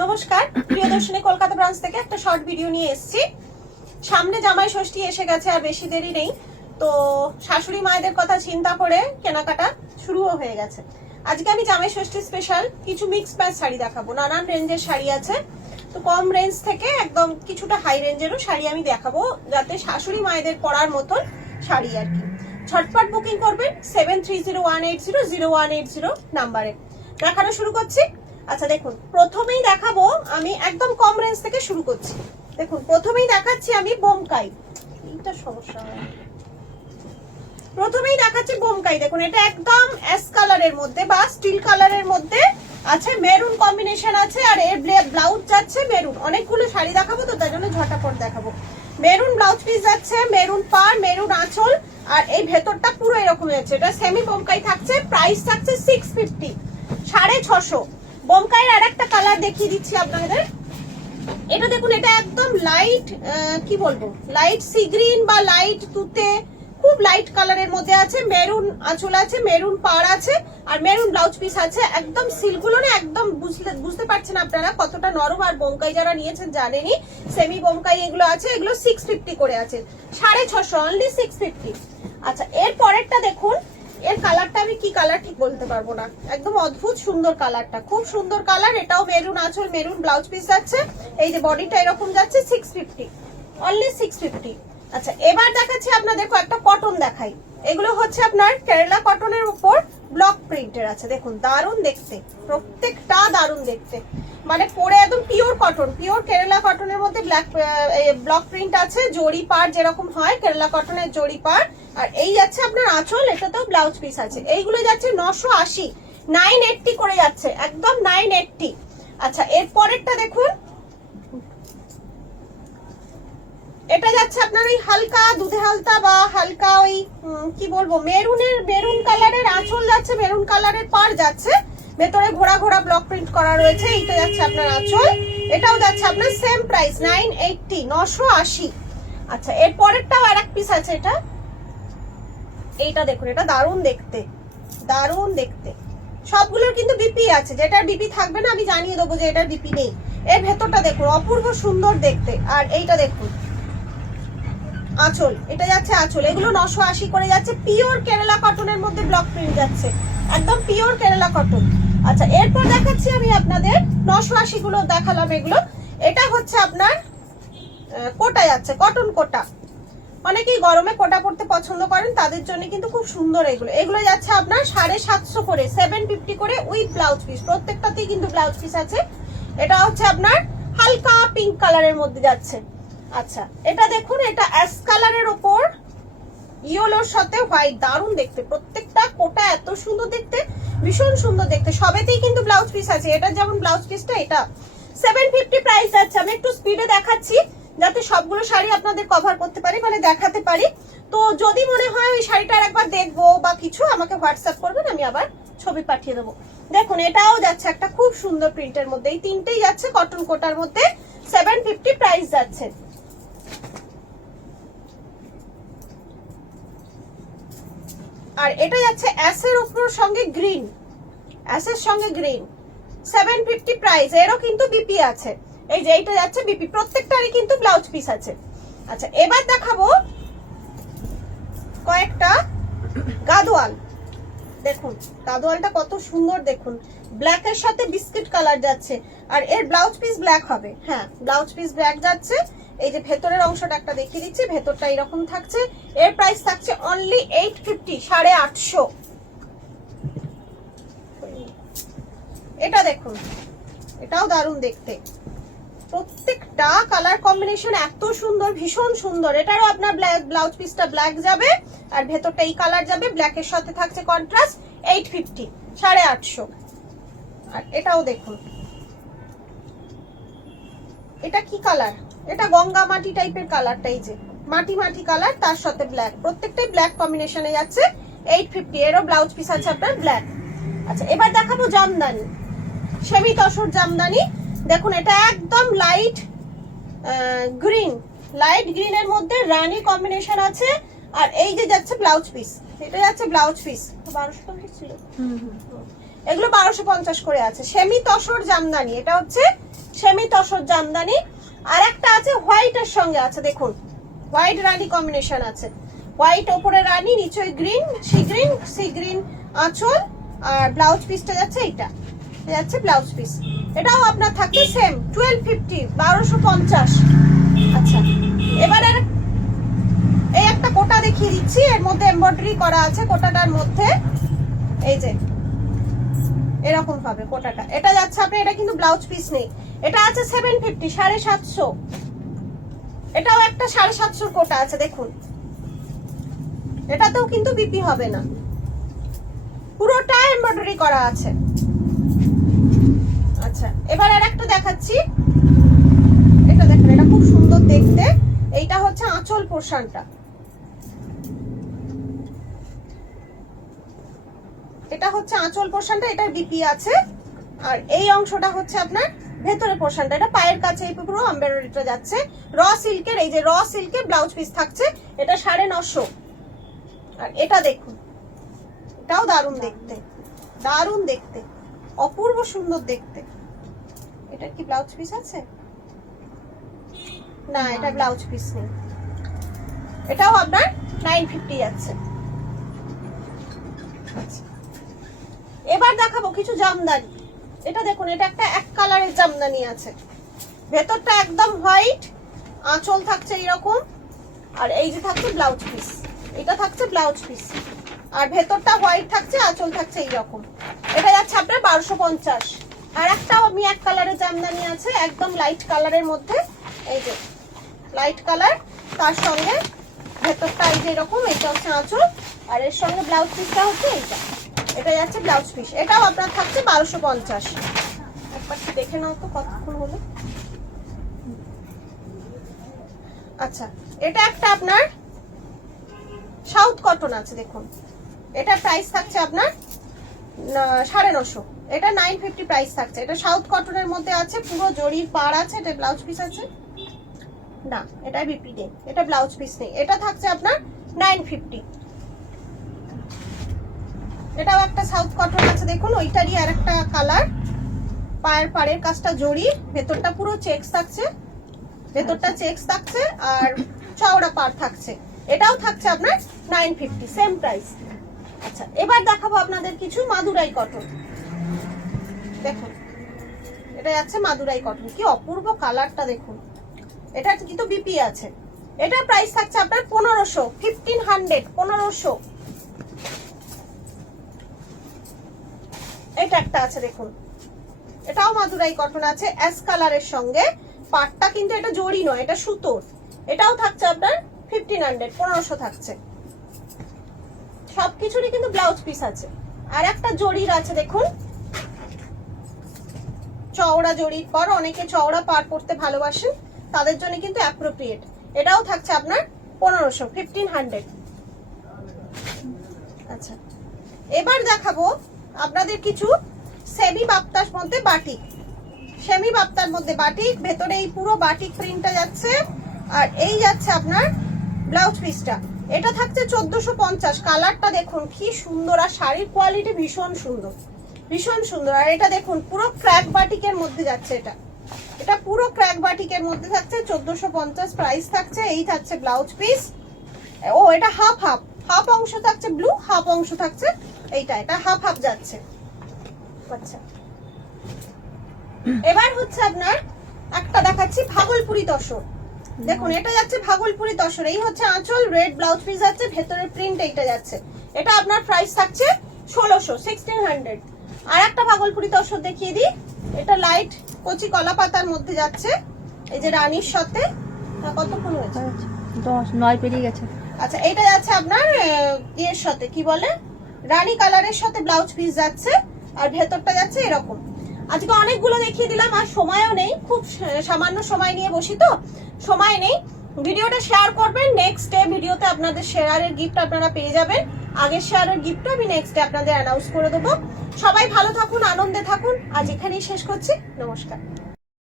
নমস্কার প্রিয় দর্শনী, কলকাতা ব্রাঞ্চ থেকে একটা শর্ট ভিডিও নিয়ে এসেছি। সামনে জামাই ষষ্ঠী এসে গেছে, আর বেশি দেরি নেই। তো শাশুড়ি মায়েদের কথা চিন্তা করে কেনাকাটা শুরুও হয়ে গেছে। আজকে আমি জামাই ষষ্ঠী স্পেশাল কিছু মিক্স ম্যাচ শাড়ি দেখাবো। নানান রেঞ্জের শাড়ি আছে, তো কম রেঞ্জ থেকে একদম কিছুটা হাই রেঞ্জেরও শাড়ি আমি দেখাবো, যাতে শাশুড়ি মায়েদের পরার মতন শাড়ি আর কি। ঝটপট বুকিং করবেন 7301800180 নাম্বারে। দেখানো শুরু করছি। আচ্ছা দেখুন, প্রথমেই দেখাবো আমি একদম কম রেঞ্জ থেকে শুরু করছি। দেখুন প্রথমেই দেখাচ্ছি আমি বোমকাই। এইটা সমস্যা হয়। প্রথমেই দেখাচ্ছি বোমকাই। দেখুন এটা একদম অ্যাশ কালারের মধ্যে বা স্টিল কালারের মধ্যে আছে, মেরুন কম্বিনেশন আছে, আর এর ব্লাউজ যাচ্ছে মেরুন। অনেকগুলো শাড়ি দেখাবো তো তাই জন্য ঝটাপট দেখাবো। মেরুন ব্লাউজ পিস যাচ্ছে, মেরুন পার, মেরুন আঁচল, আর এই ভেতরটা পুরো এরকম যাচ্ছে। এটা সেমি বোমকাই থাকছে, প্রাইস থাকছে 650, 650। বোমকাইয়ের আর একটা কালার দেখিয়ে দিচ্ছি আপনাদের। এটা দেখুন, এটা একদম লাইট কি বলবো, লাইট সি গ্রিন বা লাইট তুতে, খুব লাইট কালারের মধ্যে আছে। মেরুন আঁচল আছে, মেরুন পাড় আছে, আর মেরুন ব্লাউজ পিস আছে। একদম সিল্কগুলো না একদম বুঝতে পারছেন আপনারা কতটা নরম। আর বোমকাই যারা নিয়েছেন জানেনই, সেমি বোমকাই এগুলো আছে। এগুলো 650 করে আছে, 650, অনলি 650। আচ্ছা এর পরেরটা দেখুন, এর কালারটা আমি কি কালার ঠিক বলতে পারবো না, একদম অদ্ভুত সুন্দর কালারটা, খুব সুন্দর কালার। এটাও মেরুন আঁচল, মেরুন ব্লাউজ পিস যাচ্ছে। এই যে বডিটা এরকম যাচ্ছে, 650, অনলি 650। আচ্ছা এবার দেখাচ্ছি আপনাদের কয়েকটা কটন দেখাই। এগুলো হচ্ছে আপনার কেরালা কটনের উপর ব্লক প্রিন্টের আছে। দেখুন দারুণ দেখতে, প্রত্যেকটা দারুণ দেখতে, মানে পরে একদম পিওর কটন, পিওর কেরালা কটনের মধ্যে ব্লক প্রিন্ট আছে। জরি পার যেরকম হয় কেরালা কটনের জরি পার। আর এই যাচ্ছে আপনার আঁচল, এটাতেও ব্লাউজ পিস আছে। এইগুলো যাচ্ছে 980, 980 করে যাচ্ছে, একদম 980। আচ্ছা এর পরেরটা দেখুন, এটা যাচ্ছে আপনার ওই হালকা দুধে হালতা বা হালকা ওই কি বলবো, মেরুন কালারের আঁচল যাচ্ছে, মেরুন কালারের পার যাচ্ছে, ভেতরে ঘোড়া ঘোড়া ব্লক প্রিন্ট করা রয়েছে। এইটা যাচ্ছে আপনার আঁচল, এটাও যাচ্ছে আপনার সেম প্রাইস 980, 980। আচ্ছা এর পরেরটাও আর এক পিস আছে। এইটা দেখুন, এটা দারুণ দেখতে, দারুণ দেখতে। সবগুলোর কিন্তু বিপি আছে, যেটার বিপি থাকবে না আমি জানিয়ে দেবো যে এটার বিপি নেই। এর ভেতরটা দেখুন, অপূর্ব সুন্দর দেখতে। আর এইটা দেখুন আঁচল, এটা যাচ্ছে আঁচল। এগুলো 980 করে যাচ্ছে, পিওর কেরালা কটনের মধ্যে ব্লক প্রিন্ট যাচ্ছে, একদম পিওর কেরালা কটন। আচ্ছা এরপর দেখাচ্ছি আমি আপনাদের 980 গুলো দেখালাম এগুলো। এটা হচ্ছে আপনার কোটা যাচ্ছে, কটন কোটা। অনেকেই গরমে কোটা পড়তে পছন্দ করেন, তাদের জন্য কিন্তু খুব সুন্দর এগুলো। এগুলো যাচ্ছে আপনার 750 করে, 750 করে উইথ ব্লাউজ পিস। প্রত্যেকটাতেই কিন্তু ব্লাউজ পিস আছে। এটা হচ্ছে আপনার হালকা পিঙ্ক কালারের মধ্যে যাচ্ছে। আচ্ছা এটা দেখুন, এটা অ্যাশ কালারের ওপর ইয়েলোর সাথে হোয়াইট, দারুণ দেখতে। প্রত্যেকটা কোটা এত সুন্দর দেখতে, ভীষণ সুন্দর দেখতে। সবেতেই কিন্তু ব্লাউজ পিস আছে। এটা যেমন ব্লাউজ পিসটা, এটা 750 প্রাইস যাচ্ছে। আমি একটু স্পিডে দেখাচ্ছি যাতে সবগুলো শাড়ি আপনাদের কভার করতে পারি, মানে দেখাতে পারি। তো যদি মনে হয় ওই শাড়িটার একবার দেখবো বা কিছু, আমাকে হোয়াটসঅ্যাপ করবেন, আমি আবার ছবি পাঠিয়ে দেবো। দেখুন এটাও যাচ্ছে একটা খুব সুন্দর প্রিন্টের মধ্যে। এই তিনটেই যাচ্ছে কটন কোটার মধ্যে, 750 প্রাইস যাচ্ছে। আর এটা যাচ্ছে অ্যাশের উপর সঙ্গে গ্রিন, অ্যাশের সঙ্গে গ্রিন, 750 প্রাইস। এরও কিন্তু বিপি আছে। এই যে এইটা যাচ্ছে বিপি, প্রত্যেকটারই কিন্তু ব্লাউজ পিস আছে। আচ্ছা এবার দেখাবো কয়েকটা গাদোয়াল। দেখুন গাদোয়ালটা কত সুন্দর, দেখুন ব্ল্যাকের সাথে বিস্কিট কালার যাচ্ছে। আর এর ব্লাউজ পিস ব্ল্যাক হবে, হ্যাঁ ব্লাউজ পিস ব্ল্যাক যাচ্ছে। এই যে ভেতরের অংশটা একটা দেখিয়ে দিচ্ছি, ভেতরটা এরকম থাকছে। এর প্রাইস থাকছে অনলি 850, 850। এটা দেখুন, এটাও দারুণ দেখতে। প্রত্যেকটা কালার কম্বিনেশন এত সুন্দর, ভীষণ সুন্দর। এটারও আপনার ব্লাউজ পিসটা ব্ল্যাক যাবে, আর ভেতরটা এই কালার যাবে, ব্ল্যাকের সাথে থাকছে কন্ট্রাস্ট, 850, 850। আর এটাও দেখুন, এটা কি কালার, এটা গঙ্গা মাটি টাইপের কালারটা। এই যে মাটি মাটি কালার, তার সাথে ব্ল্যাক, প্রত্যেকটাই ব্ল্যাক কম্বিনেশনে যাচ্ছে, 850। এরও ব্লাউজ পিস আছে আপনার ব্ল্যাক। আচ্ছা এবার দেখাবো জামদানি, সেমি তসর জামদানি। দেখুন এটা একদম লাইট গ্রিন, লাইট গ্রিনের মধ্যে রানী কম্বিনেশন আছে। আর এই যে যাচ্ছে ব্লাউজ পিস, এটা যাচ্ছে ব্লাউজ পিস। 1200 টাকা ছিল। এগুলো 1250 করে আছে। সেমি তসর জামদানি, এটা হচ্ছে সেমি তসর জামদানি। আর একটা আছে হোয়াইটের সঙ্গে আছে, দেখুন হোয়াইট রানী কম্বিনেশন আছে, হোয়াইট ওপরে রানী, নিচে গ্রিন, সি গ্রিন আঁচল, আর ব্লাউজ পিসটা যাচ্ছে এইটা, যাচ্ছে ব্লাউজ পিস। এটাও আপনার থাকছে সেম 1250, 1250। আচ্ছা, এবারে এই একটা কোটা দেখিয়ে দিচ্ছি, এর মধ্যে এমব্রয়ডারি করা আছে কোটাটার মধ্যে, এই যে এরকম ভাবে কোটাটা। এটা যাচ্ছে আপনি, এটা কিন্তু ব্লাউজ পিস নেই, এটা আছে 750, 750। এটাও একটা 750 কোটা আছে, দেখুন এটাতেও কিন্তু বিপি হবে না, পুরোটা এমব্রয়ডারি করা আছে। আচ্ছা, এবার আর একটা দেখাচ্ছি, এটা দেখুন, এটা খুব সুন্দর দেখতে। এইটা হচ্ছে আঁচল পোর্শনটা, এটা হচ্ছে আঁচল পোর্শনটা, এটার বিপি আছে। আর এই অংশটা হচ্ছে আপনার ভেতরে পোর্শনটা, এটা পায়ের কাছে এই পুরো এমব্রয়ডারিটা যাচ্ছে। র সিল্কের, এই যে র সিল্কের ব্লাউজ পিস থাকছে, এটা 950। আর এটা দেখুন, এটাও দারুণ দেখতে, দারুণ দেখতে, অপূর্ব সুন্দর দেখতে। এটা কি ব্লাউজ পিস আছে? না, এটা ব্লাউজ পিস নেই। এটাও আপনার 950 আছে। এবার দেখাবো কিছু জামদানি। এটা দেখুন, এটা একটা এক কালারের জামদানি আছে, ভেতরটা একদম হোয়াইট, আঁচল থাকছে এরকম, আর এই যে থাকছে ব্লাউজ পিস, এটা থাকছে ব্লাউজ পিস, আর ভেতরটা হোয়াইট থাকছে, আঁচল থাকছে এইরকম। এটা যাচ্ছে আপনার 1250। আর একটাও আমি এক কালারের জামদানি আছে, একদম লাইট কালারের মধ্যে, এই যে লাইট কালার, তার সঙ্গে ভেতরটা এই যে এরকম, এটা হচ্ছে আঁচল, আর এর সঙ্গে ব্লাউজ পিসটা হচ্ছে এইটা, এটা যাচ্ছে ব্লাউজ পিস। এটাও আপনার থাকছে 1250। একবার দেখে নাও তো কতক্ষণ হলো। আচ্ছা, এটা একটা আপনার সাউথ কটন আছে, দেখুন এটা প্রাইস থাকছে আপনার 950, এটা 950 প্রাইস থাকছে। এটা সাউথ কটনের মধ্যে আছে, পুরো জরির পাড় আছে, এটা ব্লাউজ পিস আছে না, এটা বিপি নেই, এটা ব্লাউজ পিস নেই, এটা থাকছে আপনার 950। এটাও একটা সাউথ কটন আছে, দেখুন ওইটারই আর একটা কালার, পায়ের পাড়ের কাজটা জড়ি, ভেতরটা পুরো চেকস থাকছে, ভেতরটা চেকস থাকছে, আর চওড়া পাড় থাকছে, এটাও থাকছে আপনার 950, সেম প্রাইস। আচ্ছা, এবার দেখাবো আপনাদের কিছু মাদুরাই কটন। দেখুন এটা যাচ্ছে মাদুরাই কটন, কি অপূর্ব কালারটা দেখুন, এটা কিন্তু বিপি আছে। এটা প্রাইস থাকছে আপনার 1500, 1500। এটা একটা আছে, দেখুন এটাও মাদুরাই কটন আছে, অ্যাশ কালারের সঙ্গে, পাটটা কিন্তু এটা জড়ি নয়, এটা সুতোর। এটাও থাকছে আপনার 1500, 1500 থাকছে। সবকিছুরই কিন্তু ব্লাউজ পিস আছে। আর একটা জড়ির আছে, দেখুন চওড়া জড়ির পর, অনেকে চওড়া পার পরতে ভালোবাসেন, তাদের জন্য কিন্তু অ্যাপ্রোপ্রিয়েট। এটাও থাকছে আপনার 1500, 1500। আচ্ছা, এবার দেখাবো আপনাদের কিছু সেমি বাপ্তার মধ্যে বাটিক, সেমি বাপ্তার মধ্যে বাটিক, ভেতরে এই পুরো বাটিক প্রিন্টটা যাচ্ছে, আর এই যাচ্ছে আপনার ব্লাউজ পিসটা। এটা থাকছে 1450। কালারটা দেখুন কি সুন্দর, আর শাড়ির কোয়ালিটি ভীষণ সুন্দর, ভীষণ সুন্দর। আর এটা দেখুন পুরো ক্র্যাক বাটিকের মধ্যে যাচ্ছে, এটা পুরো ক্র্যাক বাটিকের মধ্যে থাকছে, 1450 প্রাইস থাকছে। এই থাকছে ব্লাউজ পিস। ও এটা হাফ হাফ, হাফ অংশ থাকছে ব্লু, হাফ অংশ থাকছে এইটা, এটা হাফ হাফ যাচ্ছে। আচ্ছা, এবার হচ্ছে আপনার একটা দেখাচ্ছি ভাগলপুরি তসর। দেখুন এটা যাচ্ছে ভাগলপুরি তসর, এই হচ্ছে আঁচল, রেড ব্লাউজ পিস যাচ্ছে, ভেতরের প্রিন্ট এইটা যাচ্ছে। এটা আপনার প্রাইস থাকছে 1600, 1600। আর একটা ভাগলপুরি তসর দেখিয়ে দিই, এটা লাইট কচি কলা পাতার মধ্যে যাচ্ছে, এই যে রানীর সাথে। কতক্ষণ হয়েছে? 9 পেরিয়ে গেছে। আচ্ছা, এটা যাচ্ছে আপনার ইয়ের সাথে, কি বলে, রানী কালারের সাথে ব্লাউজ পিস যাচ্ছে, আর ভেতরটা যাচ্ছে এরকম। আজকে অনেকগুলো দেখিয়ে দিলাম, আর সময়ও নেই, খুব সামান্য সময় নিয়ে বসি তো, সময় নেই। ভিডিওটা শেয়ার করবেন, নেক্সট ডে ভিডিওতে আপনাদের শেয়ারের গিফট আপনারা পেয়ে যাবেন। আগের শেয়ারের গিফটটা আমি নেক্সট ডে আপনাদের অ্যানাউন্স করে দেবো। সবাই ভালো থাকুন, আনন্দে থাকুন। আজ এখানেই শেষ করছি, নমস্কার।